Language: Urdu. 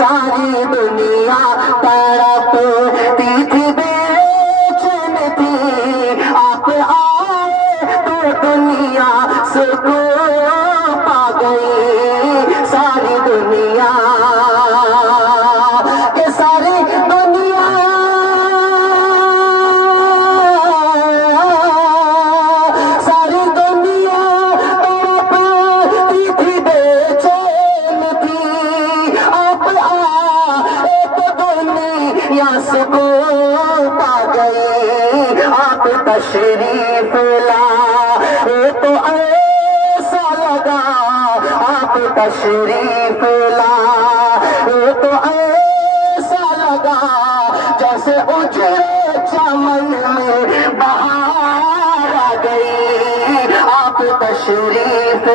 ساری دنیا تڑپتی تھی بے چین تھی آپ آئے تو دنیا سکون پا گئی ساری دنیا کہ ساری دنیا سکون پا گئی آپ تشریف لائے تو ایسا لگا آپ تشریف لائے تو ایسا لگا جیسے اجڑے چمن میں بہار آ گئی آپ تشریف